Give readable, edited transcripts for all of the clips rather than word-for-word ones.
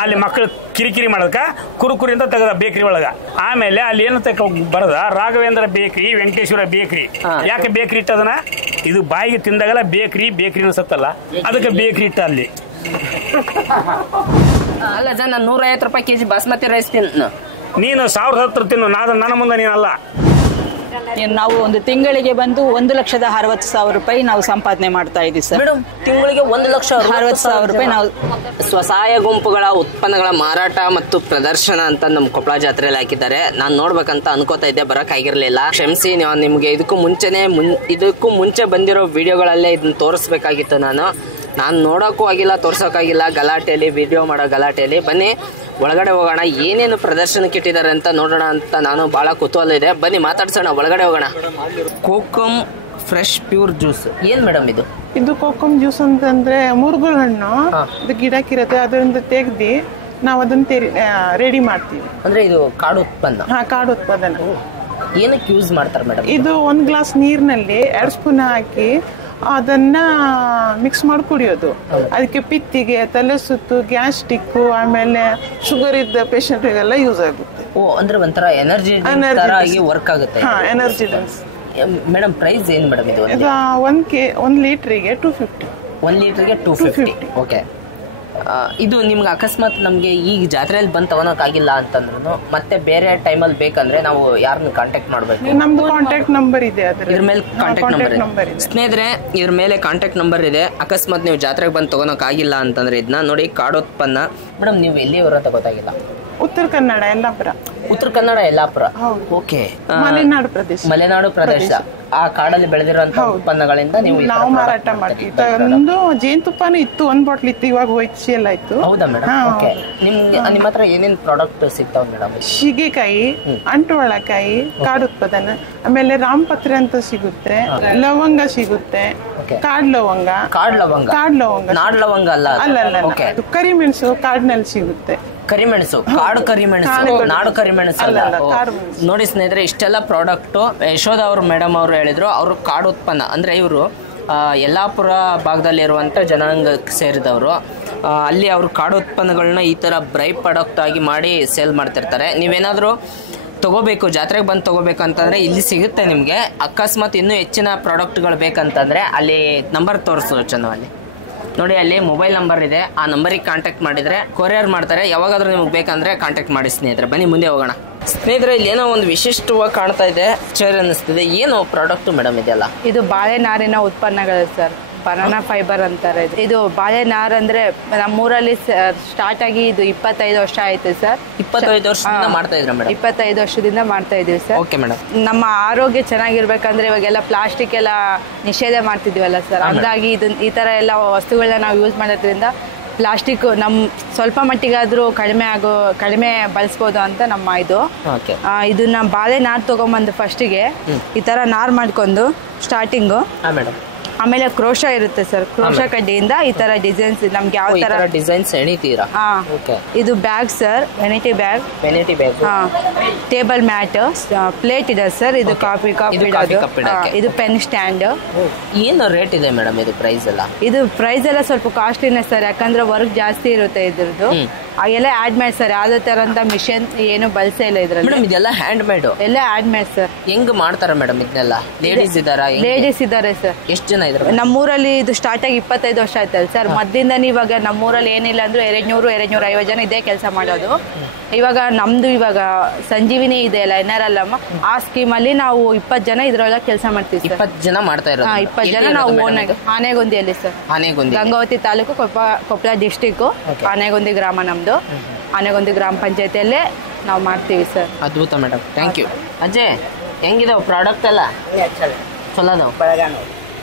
ಅಲ್ಲಿ ಮಕ್ಕಳು ಕಿರಿಕಿರಿ ಮಾಡೋದಕ್ಕ ಕುರುಕುರಿ ಅಂತ ತೆಗೆದ ಬೇಕರಿ ಒಳಗ. ಆಮೇಲೆ ಅಲ್ಲಿ ಏನು ಬರದ ರಾಘವೇಂದ್ರ ಬೇಕರಿ, ವೆಂಕಟೇಶ್ವರ ಬೇಕರಿ. ಯಾಕೆ ಬೇಕರಿ ಇಟ್ಟದನ? ಇದು ಬಾಯಿಗೆ ತಿಂದಾಗಲ್ಲ ಬೇಕರಿ ಬೇಕರಿ ಅನ್ಸತ್ತಲ್ಲ, ಅದಕ್ಕೆ ಬೇಕರಿ ಇಟ್ಟ ಅಲ್ಲಿ. ಅಲ್ಲ ಜನ 150 ರೂಪಾಯಿ ಕೆಜಿ ಬಾಸ್ಮತಿ ರೈಸ್ ತಿನ್ನು. ನೀನು 1010 ತಿನ್ನು, ನನ್ನ ಮುಂದೆ ನೀನಲ್ಲ. ನಾವು ಒಂದು ತಿಂಗಳಿಗೆ ಬಂದು 1,60,60,000 ರೂಪಾಯಿ ನಾವು ಸಂಪಾದನೆ ಮಾಡ್ತಾ ಇದೀವಿ ಸರ್. ಮೇಡಮ್, ತಿಂಗಳಿಗೆ 1,60,60,000 ರೂಪಾಯಿ ನಾವು ಸ್ವಸಹಾಯ ಗುಂಪುಗಳ ಉತ್ಪನ್ನಗಳ ಮಾರಾಟ ಮತ್ತು ಪ್ರದರ್ಶನ ಅಂತ ನಮ್ಮ ಕೊಪ್ಪಳ ಜಾತ್ರೆಯಲ್ಲಿ ಹಾಕಿದ್ದಾರೆ. ನಾನು ನೋಡ್ಬೇಕಂತ ಅನ್ಕೋತಾ ಇದ್ದೆ, ಬರಕ್ ಆಗಿರ್ಲಿಲ್ಲ, ಕ್ಷಮಿಸಿ. ನಿಮ್ಗೆ ಇದಕ್ಕೂ ಮುಂಚೆ ಬಂದಿರೋ ವಿಡಿಯೋಗಳಲ್ಲೇ ಇದನ್ನ ತೋರಿಸ್ಬೇಕಾಗಿತ್ತು. ನಾನು ನೋಡೋಕ್ಕೂ ಆಗಿಲ್ಲ, ತೋರ್ಸೋಕ್ಕಾಗಿಲ್ಲ, ಗಲಾಟೆಯಲ್ಲಿ ವಿಡಿಯೋ ಮಾಡೋ ಗಲಾಟೆಯಲ್ಲಿ. ಬನ್ನಿ ಒಳಗಡೆ ಹೋಗೋಣ, ಏನೇನು ಪ್ರದರ್ಶನಕ್ಕೆ ಇಟ್ಟಿದ್ದಾರೆ ಅಂತ ನೋಡೋಣ ಅಂತ ನಾನು ಬಹಳ ಕುತೂಹಲ ಇದೆ. ಬನ್ನಿ ಮಾತಾಡ್ಸೋಣ, ಒಳಗಡೆ ಹೋಗೋಣ. ಕೋಕಮ್ ಫ್ರೆಶ್ ಪ್ಯೂರ್ ಜ್ಯೂಸ್ ಏನ್ ಮೇಡಮ್ ಇದು? ಇದು ಕೋಕಮ್ ಜ್ಯೂಸ್ ಅಂತಂದ್ರೆ ಮುರುಗುಲ್ ಹಣ್ಣು, ಇದು ಗಿಡಕ್ಕಿರುತ್ತೆ, ಅದರಿಂದ ತೆಗ್ದು ನಾವು ಅದನ್ನ ರೆಡಿ ಮಾಡ್ತೀವಿ. ಅಂದ್ರೆ ಇದು ಕಾಡು ಉತ್ಪನ್ನ? ಹಾ, ಕಾಡು ಉತ್ಪಾದನೆ. ಏನಕ್ಕೆ ಯೂಸ್ ಮಾಡ್ತಾರೆ ಮೇಡಮ್? ಇದು 1 ಗ್ಲಾಸ್ ನೀರಿನಲ್ಲಿ 2 ಸ್ಪೂನ್ ಹಾಕಿ ಅದನ್ನ ಮಿಕ್ಸ್ ಮಾಡಿ ಕುಡಿಯೋದು. ಅದಕ್ಕೆ ಪಿತ್ತಿಗೆ, ತಲೆ ಸುತ್ತು, ಗ್ಯಾಸ್ಟ್ರಿಕ್, ಆಮೇಲೆ ಶುಗರ್ ಇದ್ದ ಪೇಷಂಟ್ಗೆಲ್ಲ ಯೂಸ್ ಆಗುತ್ತೆ. ಓ, ಅಂದ್ರೆ ಒಂಥರ ಎನರ್ಜಿ ವರ್ಕ್ ಆಗುತ್ತೆ. Energy drinks. ಮೇಡಮ್, ಪ್ರೈಸ್ ಏನ್ ಮೇಡಮ್ ಇದು? 1 ಲೀಟ್ರಿಗೆ 250. 1 ಲೀಟರ್ಗೆ 250. ಓಕೆ. ಇದು ನಿಮ್ಗೆ ಅಕಸ್ಮಾತ್ ನಮ್ಗೆ ಈಗ ಜಾತ್ರೆಯಲ್ಲಿ ಬಂದು ತಗೊಳಕ್ಕಾಗಿಲ್ಲ ಅಂತಂದ್ರು ಮತ್ತೆ ಬೇರೆ ಟೈಮಲ್ಲಿ ಬೇಕಂದ್ರೆ ನಾವು ಯಾರನ್ನ ಕಾಂಟ್ಯಾಕ್ಟ್ ಮಾಡ್ಬೇಕು? ನಮ್ದು ಕಾಂಟ್ಯಾಕ್ಟ್ ನಂಬರ್ ಇದೆ, ಇದ್ರ ಮೇಲೆ ಕಾಂಟ್ಯಾಕ್ಟ್ ನಂಬರ್ ಇದೆ. ಸ್ನೇಹಿತರೆ, ಇದ್ರ ಮೇಲೆ ಕಾಂಟ್ಯಾಕ್ಟ್ ನಂಬರ್ ಇದೆ. ಅಕಸ್ಮಾತ್ ನೀವು ಜಾತ್ರೆಗೆ ಬಂದು ತಗೊಳಕ್ಕಾಗಿಲ್ಲ ಅಂತಂದ್ರೆ ಇದನ್ನ ನೋಡಿ, ಕಾಡೋತ್ಪನ್ನ. ಮೇಡಮ್, ನೀವು ಎಲ್ಲಿಯವರ ತಗೋತಾಗಿಲ್ಲ? ಉತ್ತರ ಕನ್ನಡ, ಯಲ್ಲಾಪುರ. ಉತ್ತರ ಕನ್ನಡ, ಯಲ್ಲಾಪುರ. ಓಕೆ. ಮಲೆನಾಡು ಪ್ರದೇಶ. ಆ ಕಾಡಲ್ಲಿ ಬೆಳೆದಿರುವಂತ ಉತ್ಪನ್ನಗಳಿಂದ ನಾವು ಮಾರಾಟ ಮಾಡ್ತೀವಿ. ಒಂದು ಜೇನುತುಪ್ಪನೂ ಇತ್ತು, 1 ಬಾಟ್ಲ್ ಇತ್ತು, ಇವಾಗ ಹೋಯ್ತು, ಎಲ್ಲ ಆಯ್ತು. ಹೌದಾ ಮೇಡಮ್? ಓಕೆ. ನಿಮ್ಮ ಹತ್ರ ಏನೇನ್ ಪ್ರಾಡಕ್ಟ್ ಸಿಗ್ತಾವ ಮೇಡಮ್? ಶಿಗೆಕಾಯಿ, ಅಂಟುವಳಕಾಯಿ, ಕಾಡು ಉತ್ಪಾದನೆ, ಆಮೇಲೆ ರಾಮಪತ್ರೆ ಅಂತ ಸಿಗುತ್ತೆ, ಲವಂಗ ಸಿಗುತ್ತೆ, ಕಾಡ್ ಲವಂಗ. ನಾಡ್ ಲವಂಗ ಅಲ್ಲ, ಕರಿಮೆಣಸು ಕಾಡಿನಲ್ಲಿ ಸಿಗುತ್ತೆ. ಕರಿಮೆಣಸು, ಕಾಡು ಕರಿಮೆಣಸು, ನಾಡು ಕರಿಮೆಣಸು ಅಲ್ಲ. ನೋಡಿ ಸ್ನೇಹಿತರೆ, ಇಷ್ಟೆಲ್ಲ ಪ್ರಾಡಕ್ಟ್ ಯಶೋಧ ಅವರು ಮೇಡಮ್ ಅವರು ಹೇಳಿದ್ರು. ಅವರು ಕಾಡು ಉತ್ಪನ್ನ ಅಂದ್ರೆ ಇವರು ಯಲ್ಲಾಪುರ ಭಾಗದಲ್ಲಿರುವಂಥ ಜನಾಂಗಕ್ಕೆ ಸೇರಿದವರು. ಅಲ್ಲಿ ಅವರು ಕಾಡು ಉತ್ಪನ್ನಗಳನ್ನ ಈ ಥರ ಡ್ರೈ ಪ್ರಾಡಕ್ಟ್ ಆಗಿ ಮಾಡಿ ಸೇಲ್ ಮಾಡ್ತಿರ್ತಾರೆ. ನೀವೇನಾದರೂ ತಗೋಬೇಕು, ಜಾತ್ರೆಗೆ ಬಂದು ತಗೋಬೇಕು ಅಂತಂದರೆ ಇಲ್ಲಿ ಸಿಗುತ್ತೆ ನಿಮಗೆ. ಅಕಸ್ಮಾತ್ ಇನ್ನೂ ಹೆಚ್ಚಿನ ಪ್ರಾಡಕ್ಟ್ಗಳು ಬೇಕಂತಂದರೆ ಅಲ್ಲಿ ನಂಬರ್ ತೋರಿಸೋದು ಚೆನ್ನಾಗಿ ನೋಡಿ, ಅಲ್ಲಿ ಮೊಬೈಲ್ ನಂಬರ್ ಇದೆ. ಆ ನಂಬರಿಗೆ ಕಾಂಟ್ಯಾಕ್ಟ್ ಮಾಡಿದರೆ ಕೊರಿಯರ್ ಮಾಡ್ತಾರೆ. ಯಾವಾಗಾದ್ರೂ ನಿಮಗೆ ಬೇಕಂದ್ರೆ ಕಾಂಟ್ಯಾಕ್ಟ್ ಮಾಡಿ ಸ್ನೇಹಿತರೆ. ಬನ್ನಿ ಮುಂದೆ ಹೋಗೋಣ. ಸ್ನೇಹಿತರೆ, ಇಲ್ಲಿ ಏನೋ ಒಂದು ವಿಶಿಷ್ಟವಾಗಿ ಕಾಣ್ತಾ ಇದೆ, ಚೇರ್ ಅನ್ನಿಸ್ತಿದೆ. ಏನು ಪ್ರಾಡಕ್ಟ್ ಮೇಡಮ್ ಇದೆಲ್ಲ? ಇದು ಬಾಳೆನಾರಿನ ಉತ್ಪನ್ನಗಳು ಸರ್, ಬನಾನಾ ಫೈಬರ್ ಅಂತಾರೆ. ಇದು ಬಾಳೆನಾರ್ ಅಂದ್ರೆ ನಮ್ಮೂರಲ್ಲಿ ಸ್ಟಾರ್ಟ್ ಆಗಿ ಇದು 25 ವರ್ಷ ಆಯ್ತು ಸರ್. 25 ವರ್ಷದಿಂದ ಮಾಡ್ತಾ ಇದ್ರ ಮೇಡಮ್? 25 ವರ್ಷದಿಂದ ಮಾಡ್ತಾ ಇದೀವಿ ಸರ್. Okay madam. ನಮ್ಮ ಆರೋಗ್ಯ ಚೆನ್ನಾಗಿರ್ಬೇಕಂದ್ರೆ ಇವಾಗೆಲ್ಲ ಪ್ಲಾಸ್ಟಿಕ್ ಎಲ್ಲ ನಿಷೇಧ ಮಾಡ್ತಿದೀವಲ್ಲ ಸರ್, ಹಂಗಾಗಿ ಈ ತರ ಎಲ್ಲ ವಸ್ತುಗಳನ್ನ ನಾವು ಯೂಸ್ ಮಾಡೋದ್ರಿಂದ ಪ್ಲಾಸ್ಟಿಕ್ ಸ್ವಲ್ಪ ಮಟ್ಟಿಗಾದ್ರೂ ಕಡಿಮೆ ಬಳಸ್ಬೋದು ಅಂತ ನಮ್ಮ ಇದು. ಇದನ್ನ ಬಾಳೆ ನಾರ್ ತಗೊಂಬಂದು ಫಸ್ಟಿಗೆ ಈ ತರ ನಾರ್ ಮಾಡ್ಕೊಂಡು ಸ್ಟಾರ್ಟಿಂಗು, ಆಮೇಲೆ ಕ್ರೋಶ ಇರುತ್ತೆ ಸರ್. ಕ್ರೋಶ ಕಡ್ಡಿಯಿಂದ ಈ ತರ ಡಿಸೈನ್ಸ್ ನಮ್ಗೆ ಯಾವ ತರ ಡಿಸೈನ್ಸ್ ಎಣಿತೀರಾ? ಇದು bag sir, vanity bag. Table mat, plate ಇದೆ ಸರ್. ಇದು ಕಾಫಿ ಇದು ಪೆನ್ ಸ್ಟ್ಯಾಂಡ್. ಏನು ರೇಟ್ ಇದೆ ಮೇಡಮ್ ಇದು ಪ್ರೈಸ್ ಎಲ್ಲ? ಇದು ಪ್ರೈಸ್ ಎಲ್ಲ ಸ್ವಲ್ಪ ಕಾಸ್ಟ್ಲಿನೇ ಸರ್, ಯಾಕಂದ್ರೆ ವರ್ಕ್ ಜಾಸ್ತಿ ಇರುತ್ತೆ ಇದ್ರದ್ದು. ಎಲ್ಲ ಹ್ಯಾಂಡ್ ಮೇಡ್ ಸರ್, ಯಾವ್ದೇ ತರ ಅಂತ ಮಿಷನ್ ಏನು ಬಳಸೇ ಇಲ್ಲ ಇದ್ರಲ್ಲಿ. ಇದೆಲ್ಲ ಹ್ಯಾಂಡ್ ಮೇಡ್? ಎಲ್ಲ ಹ್ಯಾಂಡ್ ಮೇಡ್ ಸರ್. ಹೆಂಗ್ ಮಾಡ್ತಾರ ಮೇಡಮ್ ಇದನ್ನೆಲ್ಲ? ಲೇಡೀಸ್ ಇದ್ದಾರೆ ಸರ್. ಎಷ್ಟು ಜನ ಇದ್ದಾರೆ ನಮ್ಮೂರಲ್ಲಿ? ಇದು ಸ್ಟಾರ್ಟ್ ಆಗಿ 25 ವರ್ಷ ಆಯ್ತಲ್ಲ ಸರ್. ಮೊದ್ಲಿಂದ ಇವಾಗ ನಮ್ಮೂರಲ್ಲಿ ಏನಿಲ್ಲ ಅಂದ್ರೆ 200-250 ಜನ ಇದೇ ಕೆಲಸ ಮಾಡೋದು. ಇವಾಗ ನಮ್ದು ಸಂಜೀವಿನಿ ಇದೆ ಅಲ್ಲ, NRLM, ಆ ಸ್ಕೀಮ್ ಅಲ್ಲಿ ನಾವು 20 ಜನ ಇದ್ರೊಳಗೆ ಕೆಲಸ ಮಾಡ್ತೀವಿ. 20 ಜನ ಮಾಡ್ತಾ ಇರೋದು? 20 ಜನ ನಾವು ಆನೆಗೊಂದಿಯಲ್ಲಿ ಸರ್. ಗಂಗಾವತಿ ತಾಲೂಕು, ಕೊಪ್ಪಳ ಡಿಸ್ಟಿಕ್, ಆನೆಗೊಂದಿ ಗ್ರಾಮ ನಮ್ದು. ಆನೆಗೊಂದಿ ಗ್ರಾಮ ಪಂಚಾಯತಿಯಲ್ಲೇ ನಾವು ಮಾಡ್ತೀವಿ ಸರ್. ಅದ್ಭುತ madam, thank you. Ajay, ಹೆಂಗಿದಾವ product ಎಲ್ಲ? ಚಲೋ ಅದಾವ.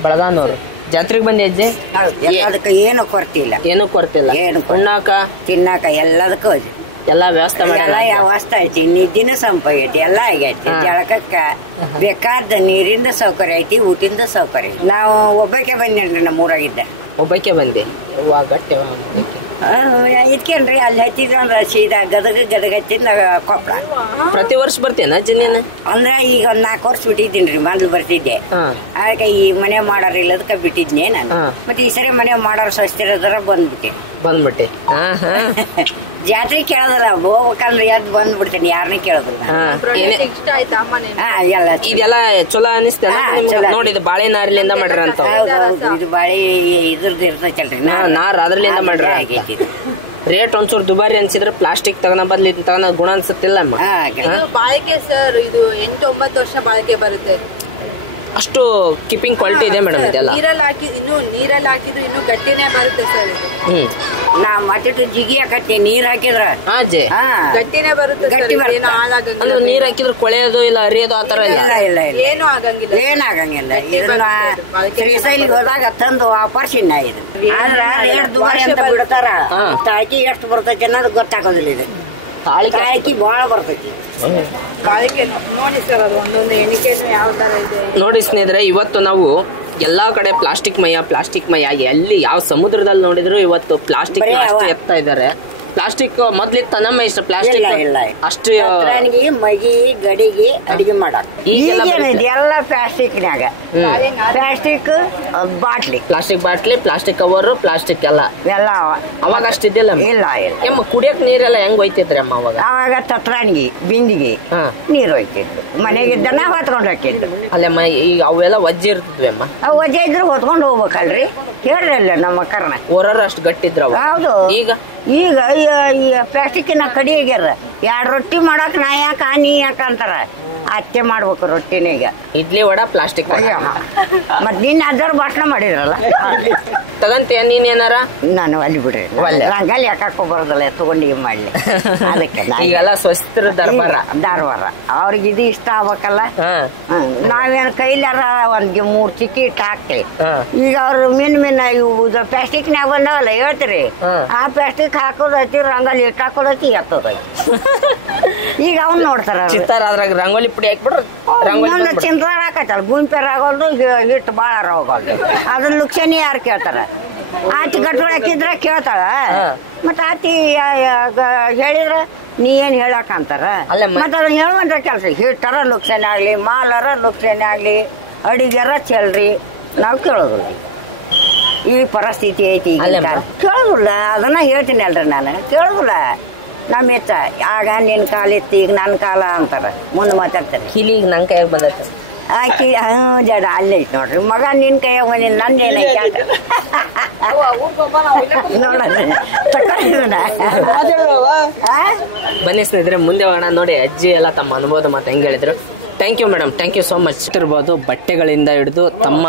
ಬಳಗಾನವ್ರು ಜಾತ್ರೆಗೆ ಬಂದಿ ಅಜ್ಜೆ? ಅದಕ್ಕೆ ಏನು ಕೊರತೆ ಇಲ್ಲ. ಏನು ಕೊರತೆ ಇಲ್ಲ? ಉಣ್ಣಾಕ ತಿನ್ನಾಕ ಎಲ್ಲದಕ್ಕೂ ಎಲ್ಲಾ ವ್ಯವಸ್ಥೆ ವ್ಯವಸ್ಥೆ ಐತಿ. ನಿದ್ದಿನ ಸಂಪ ಐತಿ, ಎಲ್ಲ ಆಗೈತಿ. ಜಳಕಕ್ಕ ಬೇಕಾದ ನೀರಿಂದ ಸೌಕರ್ಯ ಐತಿ, ಊಟದಿಂದ ಸೌಕರ್ಯ ಐತಿ. ನಾವು ಒಬ್ಬಕ್ಕೆ ಬಂದೇನ್ರಿ, ನಮ್ಮ ಊರಾಗಿದ್ದ ಒಬ್ಬಕ್ಕೆ ಬಂದೆ. ಇದ್ಕೇನ್ರಿ ಅಲ್ಲಿ ಹಚ್ಚಿದ್ರ ಸೀದಾ ಗದಗ ಹಚ್ಚಿದ ಕೊಪ್ಪಳ. ಪ್ರತಿ ವರ್ಷ ಬರ್ತೇನ ಅಜ್ಜನೇನ? ಅಂದ್ರೆ ಈಗ 4 ವರ್ಷ ಬಿಟ್ಟಿದ್ದೀನ್ರಿ, ಮೊದ್ಲು ಬರ್ತಿದ್ದೆ. ಅದಕ್ಕೆ ಈ ಮನೆ ಮಾಡೋರ್ ಇಲ್ಲದಕ್ಕ ಬಿಟ್ಟಿದ್ನೆ ನಾನು. ಮತ್ತೆ ಈ ಸರಿ ಮನೆ ಮಾಡೋರ್ ಸ್ವಸ್ಥಿರದಾರ ಬಂದ್ಬಿಟ್ಟೆ. ಜಾತ್ರೆ ಕೇಳೋದಿಲ್ಲ, ಹೋಗ್ಬೇಕಂದ್ರೆ ಎದ್ದು ಬಂದ್ಬಿಡ್ತೇನೆ, ಯಾರನ್ನೇ ಕೇಳೋದಿಲ್ಲ. ಎಲ್ಲ ಇದೆಲ್ಲ ಚಲೋ ಅನಿಸ್ತ ನೋಡಿ. ಇದು ಬಾಳೆ ನಾರಿಲಿಂದ ಮಾಡ್ರ ಅಂತ. ಇದು ಬಾಳೆ ಇದ್ರದ್ದು ಇರ್ತೈತಲ್ರಿ ನಾರ್, ಅದ್ರಲಿಂದ ಮಾಡ್ರ. ರೇಟ್ ಒಂಚೂರು ದುಬಾರಿ ಅನ್ಸಿದ್ರೆ ಪ್ಲಾಸ್ಟಿಕ್ ತಗೋಣ ಬದ್ಲಿ ತಗೋಣ ಗುಣ ಅನ್ಸುತ್ತಿಲ್ಲ ಅಮ್ಮ. ಬಾಳಿಕೆ ಸರ್ ಇದು 8-9 ವರ್ಷ ಬಾಳಿಕೆ ಬರುತ್ತೆ. ಅಷ್ಟು ಕೀಪಿಂಗ್ ಕ್ವಾಲಿಟಿ ಇದೆ ಮೇಡಮ್ ಇದೆಲ್ಲ. ನೀರಲ್ಲಿ ಹಾಕಿದ್ರು ಇನ್ನು ಗಟ್ಟಿನೇ ಬರುತ್ತೆ ಸರ್ ಇದು. ನಾ ಮತ್ತೆ ಜಿಗಿ ಹಾಕತ್ತಿ ನೀರ್ ಹಾಕಿದ್ರ ಗಟ್ಟಿನೇ ಬರುತ್ತೆ, ಗಟ್ಟಿ ಅಂದ್ರೆ ನೀರ್ ಹಾಕಿದ್ರೆ ಕೊಳೆಯೋದು ಇಲ್ಲ ಅರಿಯೋದು ಆತರ ಇಲ್ಲ. ಏನು ಆಗಂಗಿಲ್ಲ, ಏನಾಗಂಗಿಲ್ಲ. ಇದನ್ನ ಶ್ರೀಶೈಲಿಗೆ ಹೋದಾಗ ತಂದು ವಾಪರ್ಸಿನ ಇದು. ಆದ್ರ ರೇಟ್ ದುಬಾರಿ ಅಂತ ಬಿಡ್ತಾರ, ತಾಳ್ಕಿ ಎಷ್ಟು ಬರ್ತೈತಿ ಅನ್ನೋದು ಗೊತ್ತಾಗೋದಿಲ್ಲ. ಇದು ತಾಳ್ಕಿ ಬಹಳ ಬರ್ತೈತಿ. ನೋಡಿ ಸರ್ ಅದು ಒಂದೊಂದು ಎಣಿಕೆನು ಯಾವ ತರ ಇದೆ ನೋಡಿ ಸ್ನೇಹಿತರೆ. ಇವತ್ತು ನಾವು ಎಲ್ಲಾ ಕಡೆ ಪ್ಲಾಸ್ಟಿಕ್ ಮಯ ಎಲ್ಲಿ ಯಾವ ಸಮುದ್ರದಲ್ಲಿ ನೋಡಿದ್ರು ಇವತ್ತು ಪ್ಲಾಸ್ಟಿಕ್ ಎತ್ತಾ ಇದ್ದಾರೆ. ಪ್ಲಾಸ್ಟಿಕ್ ಮೊದ್ಲಿತ್ತು ನಮ್ಮ ಇಷ್ಟ ಪ್ಲಾಸ್ಟಿಕ್ ಅಷ್ಟು ಮಗಿ ಗಡಿಗೆ ಅಡಿಗೆ ಮಾಡಕ್ ಎಲ್ಲ ಪ್ಲಾಸ್ಟಿಕ್ನ್ಯಾಗ. ಪ್ಲಾಸ್ಟಿಕ್ ಬಾಟ್ಲಿ, ಪ್ಲಾಸ್ಟಿಕ್ ಕವರ್, ಪ್ಲಾಸ್ಟಿಕ್ ಎಲ್ಲ ಅವಾಗ ಅಷ್ಟಿದ್ದಿಲ್ಲ. ಇಲ್ಲ ಕುಡಿಯಕ್ ನೀರೆಲ್ಲ ಹೆಂಗ್ ಹೋಯ್ತಿದ್ರಿ ಅಮ್ಮ ಅವಾಗ ತತ್ರಾಣಿಗೆ ಬಿಂದಿಗೆ ನೀರು ಹೋಯ್ತಿದ್ರು, ಮನೆಗಿದ್ದನ್ನ ಹೊತ್ಕೊಂಡ್ ಹೋಗ್ತಿದ್ರು. ಅಲ್ಲಮ್ಮ ಈಗ ಅವೆಲ್ಲ ವಜ್ಜೆ ಇರ್ತಿದ್ವಿ ಅಮ್ಮ. ವಜ್ಜೆ ಇದ್ರು ಹೊತ್ಕೊಂಡ್ ಹೋಗ್ಬೇಕಲ್ರಿ, ಕೇಳ್ರಲ್ಲ ನಮ್ಮ ಕರ್ನ ಓರರ್ ಅಷ್ಟು ಗಟ್ಟಿದ್ರ. ಹೌದು. ಈಗ ಪ್ಲಾಸ್ಟಿಕ್ನ ಕಡಿ ಆಗ್ಯಾರ. 2 ರೊಟ್ಟಿ ಮಾಡಕ್ ನಾ ಯಾಕ ನೀ ಯಾಕ ಅಂತಾರ. ಅಚ್ಚೆ ಮಾಡ್ಬೇಕು ರೊಟ್ಟಿನ. ಈಗ ಇಡ್ಲಿ ವಡ ಪ್ಲಾಸ್ಟಿಕ್ ಮತ್ ನಿನ್ನ ಅದರ ಭಾಷಣ ಮಾಡಿದ್ರಲ್ಲ ತಗಂತೀಯ ನೀನ್ ಏನಾರ. ನಾನು ಅಲ್ಲಿ ಬಿಡ್ರಿ, ರಂಗಾಲಿ ಯಾಕೋ ಬರೋದಲ್ಲ, ತಗೊಂಡಿಗೆ ಮಾಡ್ಲಿ. ಅದಕ್ಕೆ ಈಗೆಲ್ಲ ಸ್ವಸ್ತ್ರ ಧಾರವಾಡ ಅವ್ರಿಗೆ ಇದು ಇಷ್ಟ ಆಗ್ಬೇಕಲ್ಲ. ನಾವೇನ್ ಕೈಲಾರ ಒಂದ್ 3 ಚಿಕ್ಕಿ ಇಟ್ಟು ಹಾಕ್ತಿವಿ. ಈಗ ಅವ್ರು ಮಿನ್ ಇವು ಪ್ಲಾಸ್ಟಿಕ್ನಾಗ ಬಂದವಲ್ಲ ಹೇಳ್ತೀರಿ, ಆ ಪ್ಲಾಸ್ಟಿಕ್ ಹಾಕೋದೈತಿ, ರಂಗೋಲಿ ಇಟ್ಟು ಹಾಕೋದೈತಿ, ಎತ್ತೋದೈತಿ. ಈಗ ಅವ್ನ್ ನೋಡ್ತಾರ ಅದ್ರಾಗ ರಂಗೋಲಿ ಪುಡಿ ಹಾಕ್ಬಿಡ್ರಿ, ಚಿಂತಾರ ಹಾಕತ್ತಲ್ಲ, ಗುಂಪೆರ್ ಆಗೋಲ್ದು, ಹಿಟ್ಟು ಬಾಳ ಹೋಗೋಲ್ದು. ಅದನ್ನ ಲುಕ್ಷಣಿ ಯಾರು ಕೇಳ್ತಾರ? ಆತಿ ಗಟ್ರು ಹಾಕಿದ್ರ ಕೇಳ್ತಾಳ. ಮತ್ತ ಆತಿ ಹೇಳಿದ್ರ ನೀ ಏನ್ ಹೇಳಕ್ ಅಂತಾರ. ಮತ್ತ ಅದನ್ನ ಹೇಳುವಂತ ಕೆಲ್ಸ. ಹಿಟ್ಟರ ಲುಕ್ಷಣೆ ಆಗ್ಲಿ, ಮಾಲರ ಲುಕ್ಷಣೆ ಆಗ್ಲಿ, ಅಡಿಗೆರ ಚೆಲ್ರಿ, ನಾವ್ ಕೇಳೋದಿಲ್ಲ. ಈ ಪರಿಸ್ಥಿತಿ ಐತಿ ಕೇಳೋದಿಲ್ಲ. ಅದನ್ನ ಹೇಳ್ತೀನಿ ಅಲ್ರಿ, ನಾನು ಕೇಳೋದಿಲ್ಲ. ನಮ್ಮ ಎತ್ತ ಆಗ ನಿನ್ ಕಾಲ ಇತ್ತು, ಈಗ ನನ್ನ ಕಾಲ ಅಂತಾರ, ಮುಂದೆ ಮಾತಾಡ್ತಾರೆ. ಕಿಲಿಗ್ ನನ್ ಕೈಯಾಗ ಬಂದೈತೆ ಆಕಿ ಜಡ ಅಲ್ಲೇ ಐತಿ ನೋಡ್ರಿ. ಮಗ ನಿನ್ ಕೈಯಾಗ ಬಂದಿನ ನಂದೇನೈತಿ ಬನ್ನಿ ಸ್ನೇಹಿತರೆ, ಮುಂದೆ ಹೋಗೋಣ. ನೋಡಿ ಅಜ್ಜಿ ಎಲ್ಲ ತಮ್ಮ ಅನುಭವದ ಮಾತು ಹೆಂಗ್ ಹೇಳಿದ್ರು. Thank you madam, thank you so much. ಇರ್ಬೋದು ಬಟ್ಟೆಗಳಿಂದ ಹಿಡಿದು ತಮ್ಮ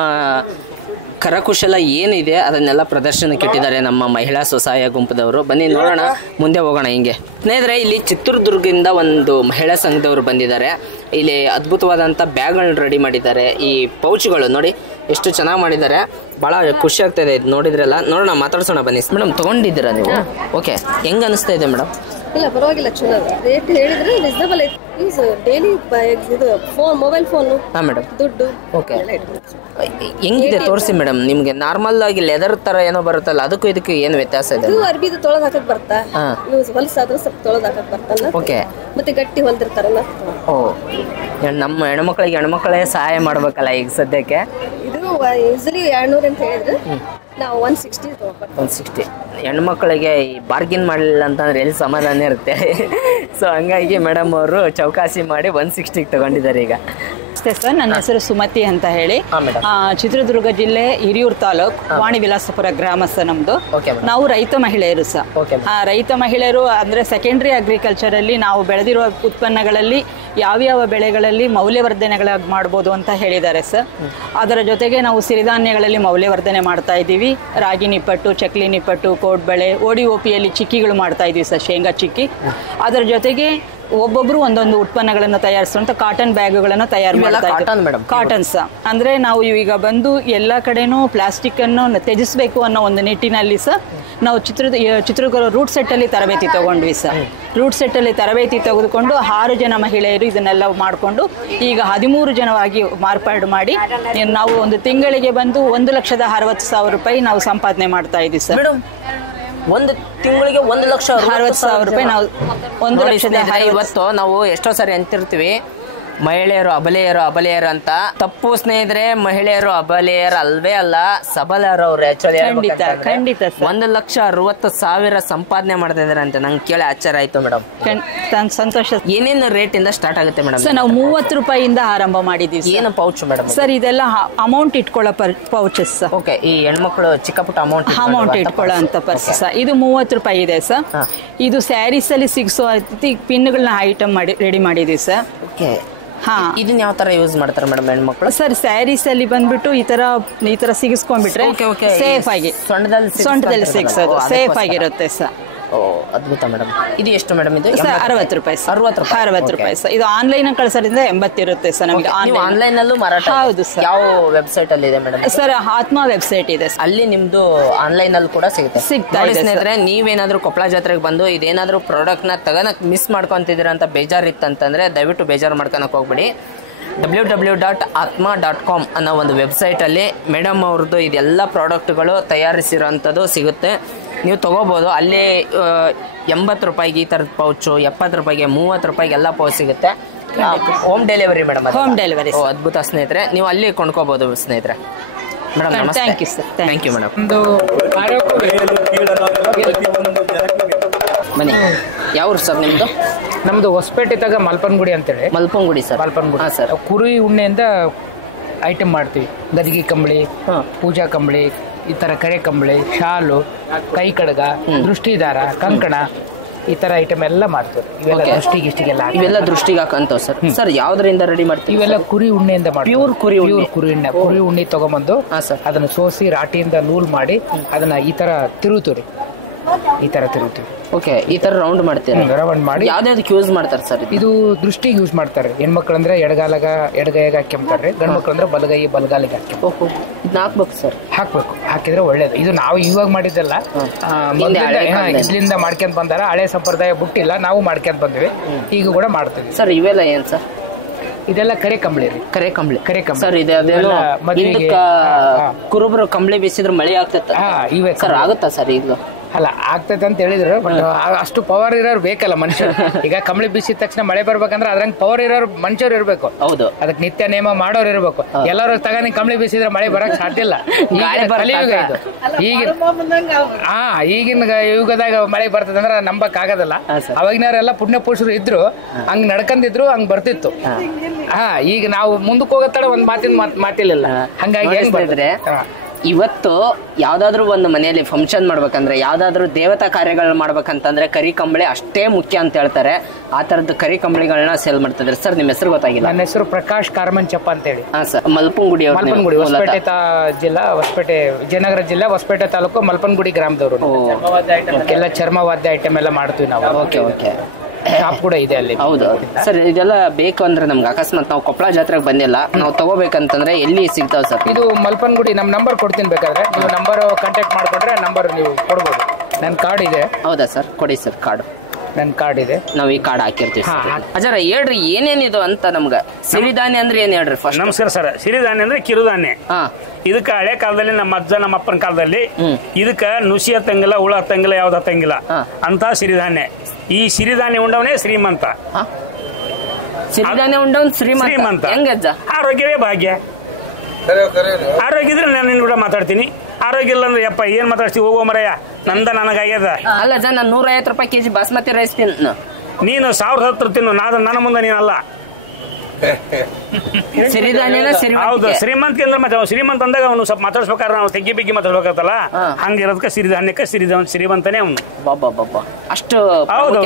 ಕರಕುಶಲ ಏನಿದೆ ಅದನ್ನೆಲ್ಲ ಪ್ರದರ್ಶನಕ್ಕೆ ಇಟ್ಟಿದ್ದಾರೆ ನಮ್ಮ ಮಹಿಳಾ ಸ್ವಸಹಾಯ ಗುಂಪದವರು. ಬನ್ನಿ ನೋಡೋಣ, ಮುಂದೆ ಹೋಗೋಣ. ಹಿಂಗೆ ಸ್ನೇಹಿತರೆ, ಇಲ್ಲಿ ಚಿತ್ರದುರ್ಗದಿಂದ ಒಂದು ಮಹಿಳಾ ಸಂಘದವರು ಬಂದಿದ್ದಾರೆ. ಇಲ್ಲಿ ಅದ್ಭುತವಾದಂಥ ಬ್ಯಾಗ್ಗಳನ್ನ ರೆಡಿ ಮಾಡಿದ್ದಾರೆ. ಈ ಪೌಚ್ಗಳು ನೋಡಿ ಎಷ್ಟು ಚೆನ್ನಾಗಿ ಮಾಡಿದ್ದಾರೆ, ಭಾಳ ಖುಷಿ ಆಗ್ತಾ ಇದೆ ಇದು ನೋಡಿದ್ರಲ್ಲ. ನೋಡೋಣ, ಮಾತಾಡ್ಸೋಣ ಬನ್ನಿ. ಮೇಡಮ್ ತೊಗೊಂಡಿದ್ದೀರಾ ನೀವು? ಓಕೆ, ಹೆಂಗೆ ಅನಿಸ್ತಾ ಇದೆ ಮೇಡಮ್? ಇಲ್ಲ ಪರವಾಗಿಲ್ಲ, ಚಲೋ ರೇಟ್ ಹೇಳಿದ್ರೆ ರೀಸನಬಲ್ ಐತಿ. ಯೂಸ್ ಡೈಲಿ ಇದು ಫೋನ್, ಮೊಬೈಲ್ ಫೋನು. ಹಾಂ ಮೇಡಮ್, ದುಡ್ಡು. ಓಕೆ, ಹೆಂಗಿದೆ ತೋರಿಸಿ ಮೇಡಮ್. ನಿಮ್ಗೆ ನಾರ್ಮಲ್ ಆಗಿ ಲೆದರ್ ತರ ಏನೋ ಬರುತ್ತಲ್ಲ, ಅದಕ್ಕೂ ಇದಕ್ಕೆ ಏನು ವ್ಯತ್ಯಾಸ ಇದೆ? ಇದು ಅರ್ಬಿದು ತೊಳೆದು ಹಾಕಕ್ ಬರ್ತಾ, ಹೊಲಸಾದ್ರೆ ಸ್ವಲ್ಪ ತೊಳೆದು ಹಾಕಕ್ ಬರ್ತಲ್ಲ. ಓಕೆ, ಮತ್ತೆ ಗಟ್ಟಿ ಹೊಲ್ದಿರ್ತಾರಲ್ಲ. ಓ, ನಮ್ಮ ಹೆಣ್ಮಕ್ಳೇ ಸಹಾಯ ಮಾಡ್ಬೇಕಲ್ಲ ಈಗ ಸದ್ಯಕ್ಕೆ. ಇದು ಯೂಸಲಿ 200 ಅಂತ ಹೇಳಿದ್ರೆ ನಾವು 160 ಹೆಣ್ಮಕ್ಳಿಗೆ ಈ ಬಾರ್ಗಿನ್ ಮಾಡಲಿಲ್ಲ ಅಂತಂದ್ರೆ ಎಲ್ಲಿ ಸಮಾಧಾನ ಇರುತ್ತೆ. ಸೊ ಹಂಗಾಗಿ ಮೇಡಮ್ ಅವರು ಚೌಕಾಸಿ ಮಾಡಿ 160 ತಗೊಂಡಿದ್ದಾರೆ ಈಗ. ನಮಸ್ತೆ ಸರ್, ನನ್ನ ಹೆಸರು ಸುಮತಿ ಅಂತ ಹೇಳಿ. ಚಿತ್ರದುರ್ಗ ಜಿಲ್ಲೆ ಹಿರಿಯೂರು ತಾಲೂಕು ವಾಣಿ ವಿಲಾಸಪುರ ಗ್ರಾಮ ಸರ್ ನಮ್ದು. ನಾವು ರೈತ ಮಹಿಳೆಯರು ಸರ್. ರೈತ ಮಹಿಳೆಯರು ಅಂದ್ರೆ ಸೆಕೆಂಡರಿ ಅಗ್ರಿಕಲ್ಚರ್ ಅಲ್ಲಿ ನಾವು ಬೆಳೆದಿರುವ ಉತ್ಪನ್ನಗಳಲ್ಲಿ ಯಾವ್ಯಾವ ಬೆಳೆಗಳಲ್ಲಿ ಮೌಲ್ಯವರ್ಧನೆಗಳಾಗಿ ಮಾಡ್ಬೋದು ಅಂತ ಹೇಳಿದ್ದಾರೆ ಸರ್. ಅದರ ಜೊತೆಗೆ ನಾವು ಸಿರಿಧಾನ್ಯಗಳಲ್ಲಿ ಮೌಲ್ಯವರ್ಧನೆ ಮಾಡ್ತಾ ಇದ್ದೀವಿ. ರಾಗಿ ನಿಪ್ಪಟ್ಟು, ಚಕ್ಲಿ ನಿಪ್ಪಟ್ಟು, ಕೋಡ್ಬಳೆ, ODOPಯಲ್ಲಿ ಚಿಕ್ಕಿಗಳು ಮಾಡ್ತಾ ಇದ್ದೀವಿ ಸರ್, ಶೇಂಗಾ ಚಿಕ್ಕಿ. ಅದರ ಜೊತೆಗೆ ಒಬ್ಬೊಬ್ರು ಒಂದೊಂದು ಉತ್ಪನ್ನಗಳನ್ನು ತಯಾರಿಸುವಂತ ಕಾಟನ್ ಬ್ಯಾಗ್ಗಳನ್ನು ತಯಾರು ಮಾಡ್ತಾ ಇದ್ದೀವಿ. ಕಾಟನ್ಸ್ ಅಂದ್ರೆ ನಾವು ಈಗ ಬಂದು ಎಲ್ಲ ಕಡೆನೂ ಪ್ಲಾಸ್ಟಿಕ್ ಅನ್ನು ತ್ಯಜಿಸಬೇಕು ಅನ್ನೋ ಒಂದು ನಿಟ್ಟಿನಲ್ಲಿ ಸರ್ ನಾವು ಚಿತ್ರದುರ್ಗ ರೂಟ್ ಸೆಟ್ ಅಲ್ಲಿ ತರಬೇತಿ ತಗೊಂಡ್ವಿ ಸರ್. ರೂಟ್ ಸೆಟ್ ಅಲ್ಲಿ ತರಬೇತಿ ತೆಗೆದುಕೊಂಡು 6 ಜನ ಮಹಿಳೆಯರು ಇದನ್ನೆಲ್ಲ ಮಾಡಿಕೊಂಡು ಈಗ 13 ಜನವಾಗಿ ಮಾರ್ಪಾಡು ಮಾಡಿ ನಾವು ಒಂದು ತಿಂಗಳಿಗೆ ಬಂದು 1,60,000 ರೂಪಾಯಿ ನಾವು ಸಂಪಾದನೆ ಮಾಡ್ತಾ ಇದ್ದೀವಿ ಸರ್. ಒಂದು ತಿಂಗಳಿಗೆ 1,60,000 ರೂಪಾಯಿ ನಾವು 1,00,000. ಇವತ್ತು ನಾವು ಎಷ್ಟೋ ಸಾರಿ ಅಂತಿರ್ತೀವಿ, ಮಹಿಳೆಯರು ಅಬಲೆಯರು ಅಂತ. ತಪ್ಪು ಸ್ನೇಹಿತರೆ, ಮಹಿಳೆಯರು ಅಬಲೆಯರು ಅಲ್ವೇ ಅಲ್ಲ, ಸಬಲರು ಅವ್ರು. ಖಂಡಿತ 1,60,000 ಸಂಪಾದನೆ ಮಾಡ್ತಾ ಇದಾರೆ ಅಂತ ನಂಗೆ ಕೇಳಿ ಆಶ್ಚರ್ಯ ಆಯ್ತು ಮೇಡಮ್. ಸಂತೋಷ. ಏನೇನು ರೇಟ್ ಇಂದ ಸ್ಟಾರ್ಟ್ ಆಗುತ್ತೆ ಮೇಡಮ್? ಸರ್ ನಾವು 30 ರೂಪಾಯಿಯಿಂದ ಆರಂಭ ಮಾಡಿದೀವಿ. ಏನು ಪೌಚ್ ಮೇಡಮ್? ಸರ್ ಇದೆಲ್ಲ ಅಮೌಂಟ್ ಇಟ್ಕೊಳ್ಳೋ ಪೌಚಸ್. ಓಕೆ, ಈ ಹೆಣ್ಮಕ್ಳು ಚಿಕ್ಕ ಪುಟ್ಟ ಅಮೌಂಟ್ ಇಟ್ಕೊಳ್ಳೋ ಅಂತ ಪರ್ಸ್ ಸರ್. ಇದು 30 ರೂಪಾಯಿ ಇದೆ ಸರ್. ಇದು ಸ್ಯಾರೀಸ್ ಅಲ್ಲಿ ಸಿಗಿಸೋ ಪಿನ್ಗಳನ್ನ ಐಟಮ್ ರೆಡಿ ಮಾಡಿದೀವಿ ಸರ್. ಓಕೆ, ಇದನ್ನ ಯಾವ ತರ ಯೂಸ್ ಮಾಡ್ತಾರೆ ಮೇಡಮ್ ಹೆಣ್ಮಕ್ಳು? ಸರ್ ಸ್ಯಾರೀಸ್ ಅಲ್ಲಿ ಬಂದ್ಬಿಟ್ಟು ಈ ತರ ಸಿಗಿಸ್ಕೊಂಡ್ಬಿಟ್ರೆ ಸೇಫ್ ಆಗಿ ಸೊಂಟದಲ್ಲಿ ಸಿಗಿಸೋದು ಸೇಫ್ ಆಗಿರುತ್ತೆ ಸರ್. ಅದ್ಭುತ ಮೇಡಮ್. ಇದು ಎಷ್ಟು ಮೇಡಮ್? ಇದು 60 ರೂಪಾಯಿ. 60 ರೂಪಾಯಿ ಸರ್. ಇದು ಆನ್ಲೈನ್ ಕಳ್ಸೋದ್ರಿಂದ 80 ಇರುತ್ತೆ ಸರ್ ನಮಗೆ. ಆನ್ಲೈನ್ ಅಲ್ಲೂ ಮಾರಾಟ? ಹೌದು ಸರ್. ಯಾವ ವೆಬ್ಸೈಟ್ ಅಲ್ಲಿ ಇದೆ ಮೇಡಮ್? ಸರ್ ಆತ್ಮ ವೆಬ್ಸೈಟ್ ಇದೆ, ಅಲ್ಲಿ ನಿಮ್ದು ಆನ್ಲೈನ್ ಅಲ್ಲಿ ಕೂಡ ಸಿಗ್ತಾ ಇದೆ. ಸ್ನೇಹಿತರೆ, ನೀವೇನಾದ್ರೂ ಕೊಪ್ಪಳ ಜಾತ್ರೆಗೆ ಬಂದು ಇದೇನಾದ್ರೂ ಪ್ರಾಡಕ್ಟ್ ನ ತಗೋನಕ್ ಮಿಸ್ ಮಾಡ್ಕೊಂತಿದ್ದೀರಾ ಅಂತ ಬೇಜಾರಿತ್ತಂತಂದ್ರೆ ದಯವಿಟ್ಟು ಬೇಜಾರು ಮಾಡ್ಕೊಳಕ್ ಹೋಗ್ಬಿಡಿ. www.atma.com ಅನ್ನೋ ಒಂದು ವೆಬ್ಸೈಟಲ್ಲಿ ಮೇಡಮ್ ಅವ್ರದ್ದು ಇದೆಲ್ಲ ಪ್ರಾಡಕ್ಟ್ಗಳು ತಯಾರಿಸಿರೋಂಥದ್ದು ಸಿಗುತ್ತೆ, ನೀವು ತೊಗೋಬೋದು. ಅಲ್ಲಿ 80 ರೂಪಾಯಿಗೆ ಈ ಥರದ ಪೌಚು, 70 ರೂಪಾಯಿಗೆ, 30 ರೂಪಾಯಿಗೆ ಎಲ್ಲ ಪೌಚ್ ಸಿಗುತ್ತೆ. Home delivery madam? Home delivery. ಅದ್ಭುತ ಸ್ನೇಹಿತರೆ, ನೀವು ಅಲ್ಲಿ ಕೊಂಡ್ಕೋಬೋದು ಸ್ನೇಹಿತರೆ. ಮೇಡಮ್ ನಮಸ್ತೆ. Thank you sir. Thank you madam. ಬನ್ನಿ, ಯಾವ ಸರ್ ನಿಮ್ಮದು? ನಮ್ದು ಹೊಸಪೇಟೆ ತಗ ಮಲ್ಪನಗುಡಿ ಅಂತೇಳಿ. ಮಲ್ಪನಗುಡಿ ಸರ್. ಮಲ್ಪನಗುಡಿ ಸರ್. ಕುರಿ ಉಣ್ಣೆಯಿಂದ ಐಟಮ್ ಮಾಡ್ತೀವಿ. ಗದಿಗೆ ಕಂಬಳಿ, ಪೂಜಾ ಕಂಬಳಿ, ಈ ತರ ಕರೆ ಕಂಬಳಿ, ಶಾಲು, ಕೈ ಕಡಗ, ದೃಷ್ಟಿದಾರ, ಕಂಕಣ, ಈ ತರ ಐಟಮ್ ಎಲ್ಲ ಮಾಡ್ತೀವಿ. ಇವೆಲ್ಲ ದೃಷ್ಟಿಗೆಲ್ಲ ಇವೆಲ್ಲ ದೃಷ್ಟಿಗೆ ಹಾಕಂತವ್ ಸರ್. ಸರ್ ಯಾವ್ದ್ರಿಂದ ರೆಡಿ ಮಾಡ್ತೀವಿ? ಇವೆಲ್ಲ ಕುರಿ ಉಣ್ಣೆಯಿಂದ ಮಾಡ್ತೀವಿ. ಪ್ಯೂರ್ ಕುರಿ ಉಣ್ಣೆ ತಗೊಂಬಂದು ಅದನ್ನ ಸೋಸಿ ರಾಟಿಯಿಂದ ನೂಲ್ ಮಾಡಿ ಅದನ್ನ ಈ ತರ ತಿರುತ್ತೀವಿ. ಓಕೆ, ಈ ತರ ರೌಂಡ್ ಮಾಡ್ತೀವಿ. ರೌಂಡ್ ಮಾಡಿ ಯಾವ್ದಾವ್ದಕ್ಕೆ ಯೂಸ್ ಮಾಡ್ತಾರೆ ಸರ್? ಇದು ದೃಷ್ಟಿಗೆ ಯೂಸ್ ಮಾಡ್ತಾರೆ. ಹೆಣ್ಮಕ್ಳು ಅಂದ್ರೆ ಎಡಗೈಗೆ ಹಾಕ್ಯಂತಾರೆ, ಗಂಡು ಮಕ್ಳು ಅಂದ್ರೆ ಬಲಗಾಲಿಗೆ ಹಾಕ್ಯಂತಾರೆ. ಇದನ್ನ ಹಾಕ್ಬೇಕು ಸರ್? ಹಾಕ್ಬೇಕು, ಹಾಕಿದ್ರೆ ಒಳ್ಳೇದು. ಇದು ನಾವು ಇವಾಗ ಮಾಡಿದ್ದಲ್ಲ, ಇದ್ರಿಂದ ಮಾಡ್ಕೊಂಡ್ ಬಂದಾರ. ಹಳೆ ಸಂಪ್ರದಾಯ ಬಿಟ್ಟಿಲ್ಲ, ನಾವು ಮಾಡ್ಕೊಂಡ್ ಬಂದ್ವಿ, ಈಗ ಕೂಡ ಮಾಡ್ತೀವಿ ಸರ್. ಇವೆಲ್ಲ ಏನ್ ಸರ್? ಇದೆಲ್ಲ ಕರೆ ಕಂಬಳಿ ರೀ. ಕರೆ ಕಂಬಳಿ ಸರ್. ಇದೆ ಕುರುಬರು ಕಂಬಳಿ ಬೀಸಿದ್ರೆ ಮಳೆ ಆಗ್ತೈತೆ ಸರ್? ಆಗುತ್ತಾ ಸರ್? ಈಗ ಅಲ್ಲ, ಆಗ್ತೈತೆ ಅಂತ ಹೇಳಿದ್ರು, ಬಟ್ ಅಷ್ಟು ಪವರ್ ಇರೋರು ಬೇಕಲ್ಲ ಮನುಷ್ಯರು. ಈಗ ಕಂಬಳಿ ಬೀಸಿದ ತಕ್ಷಣ ಮಳೆ ಬರ್ಬೇಕಂದ್ರೆ ಅದ್ರಂಗ್ ಪವರ್ ಇರೋರು ಮನುಷ್ಯರು ಇರ್ಬೇಕು. ಹೌದು, ಅದಕ್ಕೆ ನಿತ್ಯ ನೇಮ ಮಾಡೋರು ಇರ್ಬೇಕು. ಎಲ್ಲರೂ ತಗೊಂಡು ಕಂಬಳಿ ಬೀಸಿದ್ರೆ ಮಳೆ ಬರಕ್ ಸಾಧ್ಯ ಇಲ್ಲ. ಈಗಿನ ಯುಗದಾಗ ಮಳೆ ಬರ್ತದಂದ್ರೆ ನಂಬಕ್ ಆಗದಲ್ಲ. ಅವಾಗಿನವರೆಲ್ಲ ಪುಣ್ಯ ಪುರುಷರು ಇದ್ರು, ಹಂಗ್ ನಡ್ಕಂದಿದ್ರು, ಹಂಗ್ ಬರ್ತಿತ್ತು. ಈಗ ನಾವು ಮುಂದಕ್ಕೆ ಹೋಗತ್ತಡ ಒಂದ್ ಮಾತಿಲ್ಲ. ಹಂಗಾಗಿ ಏನ್ ಬರ್ತಾರೆ, ಇವತ್ತು ಯಾವ್ದಾದ್ರು ಒಂದು ಮನೆಯಲ್ಲಿ ಫಂಕ್ಷನ್ ಮಾಡ್ಬೇಕಂದ್ರೆ, ಯಾವ್ದಾದ್ರು ದೇವತಾ ಕಾರ್ಯಗಳನ್ನ ಮಾಡ್ಬೇಕಂತಂದ್ರೆ ಕರಿ ಕಂಬಳಿ ಅಷ್ಟೇ ಮುಖ್ಯ ಅಂತ ಹೇಳ್ತಾರೆ. ಆ ತರದ್ದು ಕರಿ ಕಂಬಳಿಗಳನ್ನ ಸೇಲ್ ಮಾಡ್ತಿದ್ರೆ. ಸರ್ ನಿಮ್ಮ ಹೆಸರು ಗೊತ್ತಾಗಿಲ್ಲ? ನನ್ನ ಹೆಸರು ಪ್ರಕಾಶ್ ಕಾರ್ಮಂಚಪ್ಪ ಅಂತ ಹೇಳಿ. ಸರ್, ಮಲ್ಪನಗುಡಿ ಹೊಸಪೇಟೆ ಜಿಲ್ಲಾ, ಹೊಸಪೇಟೆ ವಿಜಯನಗರ ಜಿಲ್ಲಾ, ಹೊಸಪೇಟೆ ತಾಲೂಕು, ಮಲ್ಪನಗುಡಿ ಗ್ರಾಮದವರು. ಎಲ್ಲ ಚರ್ಮವಾದ್ಯ ಐಟಮ್ ಎಲ್ಲ ಮಾಡ್ತೀವಿ ನಾವು. ಓಕೆ ಓಕೆ, ಶಾಪ್ ಕೂಡ ಇದೆ ಅಲ್ಲಿ. ಹೌದು ಸರ್. ಇದೆಲ್ಲ ಬೇಕು ಅಂದ್ರೆ ನಮ್ಗೆ ಅಕಸ್ಮಾತ್ ನಾವು ಕೊಪ್ಪಳ ಜಾತ್ರೆಗೆ ಬಂದಿಲ್ಲ, ನಾವು ತಗೋಬೇಕಂತಂದ್ರೆ ಎಲ್ಲಿ ಸಿಗ್ತಾವ ಸರ್? ಇದು ಮಲ್ಪನಗುಡಿ. ನಮ್ಮ ನಂಬರ್ ಕೊಡ್ತೀನಿ, ಬೇಕಾದ್ರೆ ನೀವು ನಂಬರ್ ಕಾಂಟ್ಯಾಕ್ಟ್ ಮಾಡ್ಕೊಂಡ್ರೆ ನಂಬರ್ ನೀವು ಕೊಡ್ಬೋದು. ನನ್ನ ಕಾರ್ಡ್ ಇದೆ. ಹೌದಾ ಸರ್? ಕೊಡಿ ಸರ್ ಕಾರ್ಡ್. ನನ್ನ ಕಾರ್ಡ್ ಇದೆ, ನಾವು ಈ ಕಾರ್ಡ್ ಹಾಕಿರ್ತೀವಿ. ಅಜರ ಹೇಳ್ರಿ ಏನೇನಿದು ಅಂತ ನಮ್ಗೆ. ಸಿರಿಧಾನ್ಯ ಅಂದ್ರೆ ಏನ್ ಹೇಳ್ರಿ ಫಸ್ಟ್? ನಮಸ್ಕಾರ ಸರ್. ಸಿರಿಧಾನ್ಯ ಅಂದ್ರೆ ಕಿರುಧಾನ್ಯ. ಇದಕ್ಕ ಹಳೆ ಕಾಲದಲ್ಲಿ ನಮ್ಮ ಅಜ್ಜ ನಮ್ಮ ಅಪ್ಪನ ಕಾಲದಲ್ಲಿ ಇದಕ್ಕ ನುಸಿ ಹತ್ತಂಗಿಲ್ಲ, ಹುಳ ಹತ್ತಂಗಿಲ್ಲ, ಯಾವ್ದು ಹತ್ತಂಗಿಲ್ಲ ಅಂತ ಸಿರಿಧಾನ್ಯ. ಈ ಸಿರಿಧಾನ್ಯ ಉಂಡವನೇ ಶ್ರೀಮಂತ. ಸಿರಿಧಾನ್ಯ ಉಂಡವನ್ ಶ್ರೀಮಂತ. ಹೆಂಗಜ್ಜ? ಆರೋಗ್ಯವೇ ಭಾಗ್ಯ. ಆರೋಗ್ಯ ಇದ್ರೆ ನಾನು ನಿನ್ನ ಕೂಡ ಮಾತಾಡ್ತೀನಿ. ಆರೋಗ್ಯ ಇಲ್ಲ ಅಂದ್ರೆ ಯಪ್ಪ ಏನ್ ಮಾತಾಡ್ತೀವಿ, ಹೋಗೋ ಮರಯ್ಯ, ನಂದಾಗ್ಯದ. ಅಲ್ಲ ಜನ 150 ರೂಪಾಯಿ ಕೆಜಿ ಬಾಸ್ಮತಿ ರೈಸ್ ತಿನ್ನು. ನೀನು 1010 ತಿನ್ನು, ನನ್ನ ಮುಂದೆ ನೀನಲ್ಲ. ಹೌದು, ಶ್ರೀಮಂತ ಅಂದ್ರೆ ಮತ್ತೆ ಶ್ರೀಮಂತ ಅಂದಾಗ ಅವನು ಸ್ವಲ್ಪ ಮಾತಾಡ್ಸ್ಬೇಕಾದ್ರೆ ನಾವು ತೆಗ್ಗಿ ಬಿಗ್ಗಿ ಮಾತಾಡ್ಬೇಕಾಗತ್ತಲ್ಲ, ಹಂಗಿರೋದಕ್ಕೆ ಸಿರಿಧಾನ್ಯಕ್ಕೆ ಶ್ರೀಮಂತನೇ ಅವನು. ಅಷ್ಟು ಹೌದು,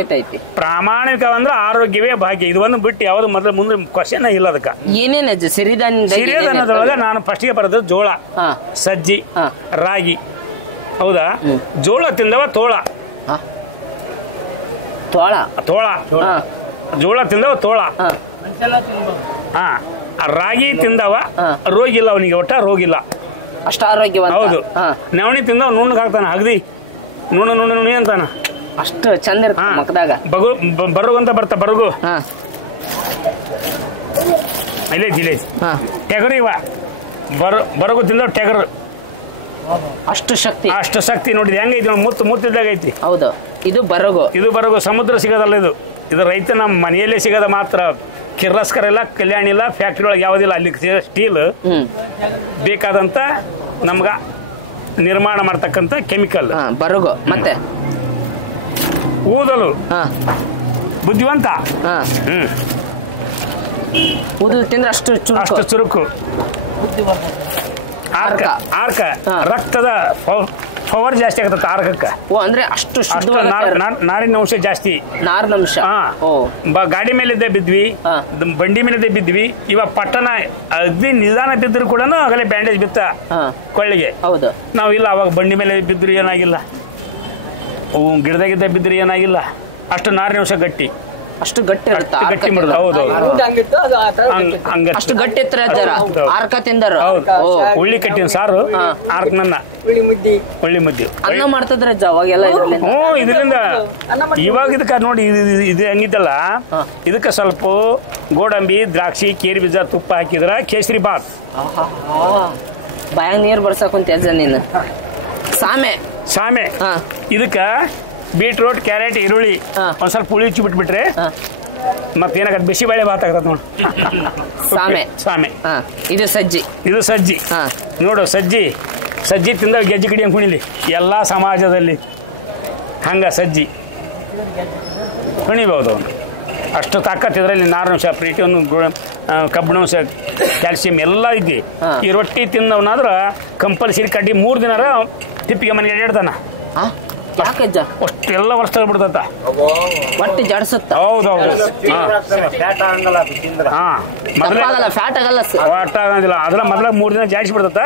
ಪ್ರಾಮಾಣಿಕ ಅಂದ್ರೆ ಆರೋಗ್ಯವೇ ಭಾಗ್ಯ. ಇದು ಒಂದು ಬಿಟ್ಟು ಯಾವ್ದು ಮೊದಲು ಮುಂದೆ ಕ್ವಶನ್ ಇಲ್ಲ. ಅದಕ್ಕೆ ಏನೇನ ಸಿರಿಧಾನ್ಯದೊಳಗ ನಾನು ಫಸ್ಟ್ಗೆ ಬರೋದು ಜೋಳ, ಸಜ್ಜಿ, ರಾಗಿ. ಹೌದಾ? ಜೋಳ ತಿಂದವ ತೋಳ. ಜೋಳ ತಿಂದವ ತೋಳ. ರಾಗಿ ತಿಂದವ ರೋಗಿಲ್ಲ, ಅವನಿಗೆ ಒಟ್ಟ ರೋಗಿಲ್ಲ, ಅಷ್ಟ ಆರೋಗ್ಯ. ಹೌದು. ನವಣಿ ತಿಂದವ ನುಣ್ಣಗೆ ಹಾಕ್ತಾನ, ಅಗದಿ ನುಣ್ಣಿ ಅಂತಾನ. ಅಷ್ಟು ಚಂದ ಇರ್ತದಾಗ. ಬರಗು ಅಂತ ಬರ್ತಾ ಬರಗು, ಟೆಗರು ಇವ ಬರಗು ತಿಂದವ ಟೆಗರು. ಅಷ್ಟು ಶಕ್ತಿ ನೋಡಿದ್ ಹೆಂಗೈತಿ, ಮುತ್ತಿದ್ದಾಗ ಐತಿ. ಹೌದು, ಇದು ಬರಗು. ಸಮುದ್ರ ಸಿಗೋದಲ್ಲ ಇದು. ಇದು ರೈತ ನಮ್ಮ ಮನೆಯಲ್ಲೇ ಸಿಗೋದ ಮಾತ್ರ. ಕಿರ್ಲಸ್ಕರ ಇಲ್ಲ, ಕಲ್ಯಾಣ ಇಲ್ಲ, ಫ್ಯಾಕ್ಟ್ರಿ ಒಳಗೆ ಯಾವುದಿಲ್ಲ. ಅಲ್ಲಿ ಸ್ಟೀಲ್ ಬೇಕಾದಂತ ನಮ್ಗ ನಿರ್ಮಾಣ ಮಾಡ್ತಕ್ಕಂಥ ಕೆಮಿಕಲ್. ಬರುಗು ಮತ್ತೆ ಊದಲು ಬುದ್ಧಿವಂತ. ಊದಲು ತಿಂದ್ರೆ ಅಷ್ಟು ಚುರುಕು. ಆರ್ಕ ರಕ್ತದ ಪವರ್ ಜಾಸ್ತಿ ಆಗತ್ತ ಆರ್ಕಕ್ಕ. ಅಂದ್ರೆ ಅಷ್ಟು ನಾರಿನ ಅಂಶ ಜಾಸ್ತಿ. ನಾರಿನಂಶ. ಗಾಡಿ ಮೇಲಿದ್ದೆ ಬಿದ್ವಿ, ಬಂಡಿ ಮೇಲಿದ್ದೆ ಬಿದ್ವಿ. ಇವಾಗ ಪಟ್ಟಣ ಅಗ್ದಿ ನಿಧಾನ ಬಿದ್ರು ಕೂಡ ಆಗಲೇ ಬ್ಯಾಂಡೇಜ್ ಬಿತ್ತ ಕೊಳ್ಳಿಗೆ. ಹೌದು. ನಾವು ಇಲ್ಲ ಅವಾಗ ಬಂಡಿ ಮೇಲೆ ಬಿದ್ರು ಏನಾಗಿಲ್ಲ, ಗಿಡದಾಗಿದ್ದ ಬಿದ್ರು ಏನಾಗಿಲ್ಲ. ಅಷ್ಟು ನಾರಿನ ಅಂಶ ಗಟ್ಟಿ, ಅಷ್ಟು ಗಟ್ಟಿ ಇರುತ್ತೆ. ಗಟ್ಟಿ ಮಾಡೋದು. ಹೌದು ಅಷ್ಟು ಗಟ್ಟಿ ಇರ್ತಾರೆ ಆರ್ಕ ತಿಂದರು. ಉಳ್ಳಿ ಕಟ್ಟಿನ ಸಾರು, ಆರ್ಕನನ್ನ ಉಳ್ಳಿ ಮುದ್ದೆ ಅನ್ನ ಮಾಡ್ತಿದ್ರೆ ಅವಾಗೆಲ್ಲ. ಇದರಿಂದ ಇವಾಗ ಇದಕ್ಕ ನೋಡಿ ಇದು ಹೆಂಗಿದ್ದಲ್ಲ, ಇದಕ್ಕ ಸ್ವಲ್ಪ ಗೋಡಂಬಿ, ದ್ರಾಕ್ಷಿ, ಕೇರಿ ಬೀಜ, ತುಪ್ಪ ಹಾಕಿದ್ರ ಕೇಸರಿ ಬಾತ್. ಬಾಯಾಗ ನೀರ್ ಬರ್ಸಕೊಂತ ನೀನು. ಸಾಮೆ ಇದಕ್ಕ ಬೀಟ್ರೂಟ್, ಕ್ಯಾರೆಟ್, ಈರುಳ್ಳಿ ಒಂದ್ ಸ್ವಲ್ಪ ಹುಳಿ ಹಚ್ಚಿ ಬಿಟ್ಬಿಟ್ರೆ ಮತ್ತೇನಾಗತ್ತೆ, ಬಿಸಿ ಬೇಳೆ ಭಾತ್ ಆಗತ್ತ ನೋಡಿ. ಸಾಮೆ. ಇದು ಸಜ್ಜಿ. ನೋಡು ಸಜ್ಜಿ ತಿಂದ ಗೆಜ್ಜಿ ಕಡಿ ಹಂಗೆ ಕುಣಿಲಿ ಎಲ್ಲಾ ಸಮಾಜದಲ್ಲಿ. ಹಂಗ ಸಜ್ಜಿ ಕುಣಿಬಹುದು ಅವನು. ಅಷ್ಟು ತಾಕತ್ ಇದರಲ್ಲಿ. ನಾರಿನಂಶ, ಪ್ರೋಟೀನ್, ಕಬ್ಬಿಣಾಂಶ, ಕ್ಯಾಲ್ಸಿಯಂ ಎಲ್ಲ ಐತಿ. ಈ ರೊಟ್ಟಿ ತಿಂದವನಾದ್ರ ಕಂಪಲ್ಸರಿ ಕಡ್ಡಿ 3 ದಿನ ತಿಪ್ಪಿಗೆ ಮನೆಗೆ ಅಡ್ಯಾಡ್ತಾನ. ಅಷ್ಟೆಲ್ಲ ವರ್ಷ ಬಿಡ್ತತ್ತ, ಹೊಟ್ಟೆ ಜಾಡ್ಸುತ್ತ. ಹೌದೌದು. ಫ್ಯಾಟ್ ಆಗಲ್ಲ, ಅದ್ರ ಮೊದಲ 3 ದಿನ ಜಾಡಿಸಿ ಬಿಡ್ತತ್ತ,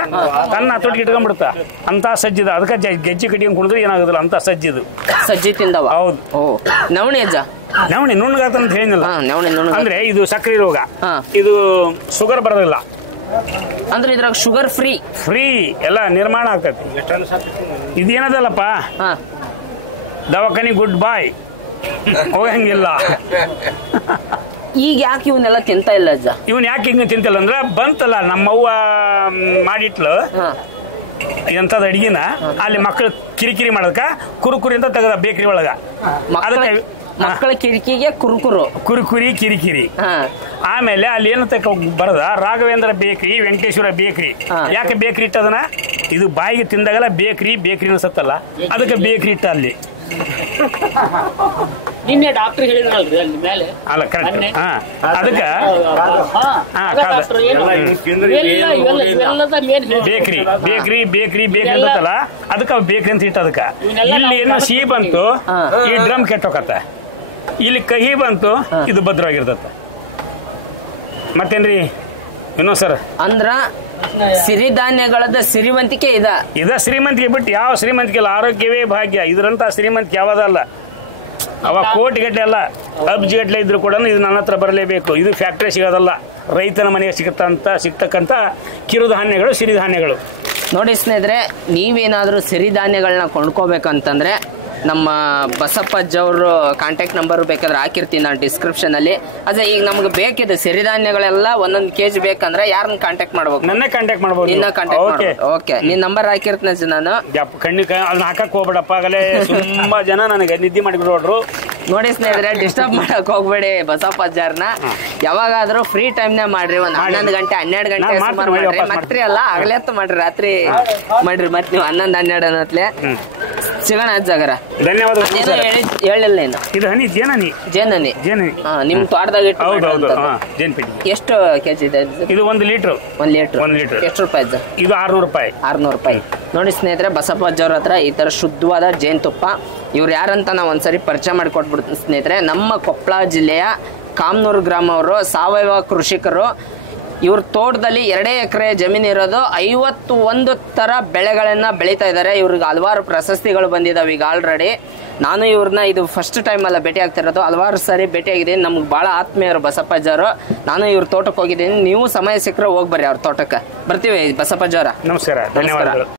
ತನ್ನ ಹತ್ತೊಟ್ಟಿಗೆ ಇಟ್ಕೊಂಡ್ಬಿಡ್ತ. ಅಂತ ಸಜ್ಜಿದ, ಅದಕ್ಕೆ ಗೆಜ್ಜಿ ಕಟ್ಟಿ ಕುಡಿದ್ರೆ ಏನಾಗುದಿಲ್ಲ ಅಂತ ಸಜ್ಜಿದು. ಸಜ್ಜಿ ತಿಂದವ. ಹೌದು. ನವಣಿ ನವಣಿ ನುಣ್ಣಗಾತಂತ ಹೇಳಿಲ್ಲ. ಅಂದ್ರೆ ಇದು ಸಕ್ಕರೆ ರೋಗ, ಇದು ಶುಗರ್ ಬರೋದಿಲ್ಲ. ಅಂದ್ರೆ ಇದ್ರಾಗ ಶುಗರ್ ಫ್ರೀ ಎಲ್ಲ ನಿರ್ಮಾಣ ಆಗ್ತೈತಿ. ಇದೇನದಲ್ಲಪ್ಪ ದವಾಖಾನಿ ಗುಡ್ ಬಾಯ್ ಹೋಗಂಗಿಲ್ಲ. ಈಗ ಯಾಕೆ ಇವನ್ನೆಲ್ಲ ತಿಂತ ಇಲ್ಲ ಅಜ್ಜ? ಇವನ್ ಯಾಕೆ ಹಿಂಗ ತಿಂತಿಲ್ಲ ಅಂದ್ರ ಬಂತಲ್ಲ ನಮ್ಮವ್ವ ಮಾಡಿಟ್ಲು ಎಂತದ ಅಡಿಗೆನ, ಅಲ್ಲಿ ಮಕ್ಕಳು ಕಿರಿಕಿರಿ ಮಾಡದಕ್ಕ ಕುರುಕುರಿ ಅಂತ ತೆಗದ ಬೇಕರಿ ಒಳಗ. ಮಕ್ಕಳ ಕಿರಿಕಿಗೆ ಕುರುಕುರಿ ಕಿರಿಕಿರಿ. ಆಮೇಲೆ ಅಲ್ಲಿ ಏನು ಬರದ ರಾಘವೇಂದ್ರ ಬೇಕ್ರಿ, ವೆಂಕಟೇಶ್ವರ ಬೇಕ್ರಿ. ಯಾಕೆ ಬೇಕ್ರಿ ಇಟ್ಟದನ? ಇದು ಬಾಯಿಗೆ ತಿಂದಾಗಲ್ಲ ಬೇಕ್ರಿ ಅನ್ಸತ್ತಲ್ಲ, ಅದಕ್ಕೆ ಬೇಕ್ರಿ ಇಟ್ಟ ಅಲ್ಲಿ. ನಿನ್ನೆ ಡಾಕ್ಟರ್ ಹೇಳಿದ್ರಲ್ರಿ ಅಲ್ಲಿ ಮೇಲೆ. ಅಲ್ಲ ಕರೆಕ್ಟ್. ಅದಕ್ಕೆ ಬೇಕ್ರಿ ಅಂತಲ್ಲ, ಅದಕ್ಕೆ ಬೇಕ್ರಿ ಅಂತ ಇಟ್ಟ. ಅದಕ್ಕೆ ಇಲ್ಲಿ ಏನು ಸಿಹಿ ಬಂತು, ಈ ಡ್ರಮ್ ಕೆಟ್ಟೋಕತ್ತ. ಇಲ್ಲಿ ಕಹಿ ಬಂತು, ಇದು ಭದ್ರವಾಗಿರ್ತತ್ತ. ಮತ್ತೇನ್ರಿ ಇನ್ನೊಂದ್ ಸರ್ ಅಂದ್ರ ಸಿರಿಧಾನ್ಯಗಳದ ಸಿರಿವಂತಿಕೆ ಇದ ಶ್ರೀಮಂತಿಕೆ ಬಿಟ್ಟು ಯಾವ ಶ್ರೀಮಂತಿಕೆ ಇಲ್ಲ. ಆರೋಗ್ಯವೇ ಭಾಗ್ಯ. ಇದರಂತ ಶ್ರೀಮಂತಿಕೆ ಯಾವ್ದಲ್ಲ. ಅವ ಕೋಟಿಗಟ್ಟಲೆ ಅಲ್ಲ, ಅಬ್ಜಿಗಟ್ಟಲೆ ಇದ್ರು ಕೂಡ ಇದು ನನ್ನ ಹತ್ರ ಬರಲೇಬೇಕು. ಇದು ಫ್ಯಾಕ್ಟ್ರಿ ಸಿಗೋದಲ್ಲ, ರೈತನ ಮನೆಗೆ ಸಿಗ್ತಕ್ಕಂಥ ಕಿರುಧಾನ್ಯಗಳು, ಸಿರಿಧಾನ್ಯಗಳು. ನೋಡಿ ಸ್ನೇಹಿತರೆ, ನೀವೇನಾದ್ರೂ ಸಿರಿಧಾನ್ಯಗಳನ್ನ ಕೊಂಡ್ಕೋಬೇಕಂತಂದ್ರೆ ನಮ್ಮ ಬಸಪ್ಪಜ್ಜವ್ರು ಕಾಂಟ್ಯಾಕ್ಟ್ ನಂಬರ್ ಬೇಕಾದ್ರೆ ಹಾಕಿರ್ತೀನಿ ನಾನು ಡಿಸ್ಕ್ರಿಪ್ಷನ್ ಅಲ್ಲಿ. ಅದೇ ಈಗ ನಮ್ಗೆ ಬೇಕಿದೆ ಸಿರಿಧಾನ್ಯಗಳೆಲ್ಲ 1 kg ಬೇಕಂದ್ರೆ ಯಾರನ್ನ ಕಾಂಟ್ಯಾಕ್ಟ್ ಮಾಡ್ಬೇಕು? ನನ್ನ ಕಾಂಟ್ಯಾಕ್ಟ್ ಮಾಡ್ಬೋದು. ನಿನ್ನ ಕಾಂಟ್ಯಾಕ್ಟ್. ಓಕೆ, ನಿನ್ ನಂಬರ್ ಹಾಕಿರ್ತೀನಿ ನಾನು. ಅದನ್ನ ಹಾಕಕ್ ಹೋಗ್ಬೇಡಪ್ಪ, ಆಗಲೇ ತುಂಬಾ ಜನ ನನಗೆ ನಿದ್ದೆ ಮಾಡಿಬಿಡ್ರು. ನೋಡಿ ಸ್ನೇಹಿತರೆ, ಡಿಸ್ಟರ್ಬ್ ಮಾಡಕ್ ಹೋಗ್ಬೇಡಿ ಬಸಪ್ಪಜ್ಜಾರ್ನ. ಯಾವಾಗಾದ್ರೂ ಫ್ರೀ ಟೈಮ್ನ ಮಾಡ್ರಿ, 11 ಗಂಟೆ 12 ಗಂಟೆ ಮತ್ತೆ ಅಲ್ಲ ಆಗ್ಲೇತ್ತು ಮಾಡ್ರಿ, ರಾತ್ರಿ ಮಾಡ್ರಿ. ಮತ್ತೆ ನೀವು 11-12 ಅನ್ನತ್ಲೆ ಸಿಗೋಣ ಅಜ್ಜಾಗರ. ಧನ್ಯವಾದ. ಹೇಳಿಲ್ಲ ಇದು ಹನಿ ಜೇನನಿ. ನಿಮ್ ತೋಟದಾಗ ಎಷ್ಟು ಕೆಜಿ ಇದೆ ಇದು? 1 ಲೀಟರ್. 1 ಲೀಟರ್ ಎಷ್ಟು ರೂಪಾಯಿ ಅಜ್ಜ? ಇದು 600 ರೂಪಾಯಿ. 600 ರೂಪಾಯಿ. ನೋಡಿ ಸ್ನೇಹಿತರೆ, ಬಸಪ್ಪಜ್ಜವ್ರ ಹತ್ರ ಈ ತರ ಶುದ್ಧವಾದ ಜೇನುತುಪ್ಪ. ಇವ್ರು ಯಾರಂತ ನಾವು ಒಂದ್ಸರಿ ಪರಿಚಯ ಮಾಡಿಕೊಟ್ಬಿಡ್ತೀನಿ ಸ್ನೇಹಿತರೆ. ನಮ್ಮ ಕೊಪ್ಪಳ ಜಿಲ್ಲೆಯ ಕಾಮನೂರು ಗ್ರಾಮ ಅವರು ಸಾವಯವ ಕೃಷಿಕರು. ಇವ್ರ ತೋಟದಲ್ಲಿ 2 ಎಕರೆ ಜಮೀನು ಇರೋದು, 51 ತರ ಬೆಳೆಗಳನ್ನ ಬೆಳೀತಾ ಇದ್ದಾರೆ. ಇವ್ರಿಗೆ ಹಲವಾರು ಪ್ರಶಸ್ತಿಗಳು ಬಂದಿದ್ದಾವೆ ಈಗ ಆಲ್ರೆಡಿ. ನಾನು ಇವ್ರನ್ನ ಇದು ಫಸ್ಟ್ ಟೈಮ್ ಅಲ್ಲ ಭೇಟಿ ಆಗ್ತಿರೋದು, ಹಲವಾರು ಸಾರಿ ಭೇಟಿ ಆಗಿದ್ದೀನಿ. ನಮ್ಗೆ ಬಹಳ ಆತ್ಮೀಯರು ಬಸಪ್ಪಜ್ಜವರು. ನಾನು ಇವ್ರ ತೋಟಕ್ಕೆ ಹೋಗಿದ್ದೀನಿ. ನೀವು ಸಮಯ ಸಿಕ್ಕರೆ ಹೋಗಿ ಬರ್ರಿ ಅವ್ರ ತೋಟಕ್ಕೆ. ಬರ್ತೀವಿ ಬಸಪ್ಪಜ್ಜವರ. ನಮಸ್ಕಾರ, ಧನ್ಯವಾದಗಳು.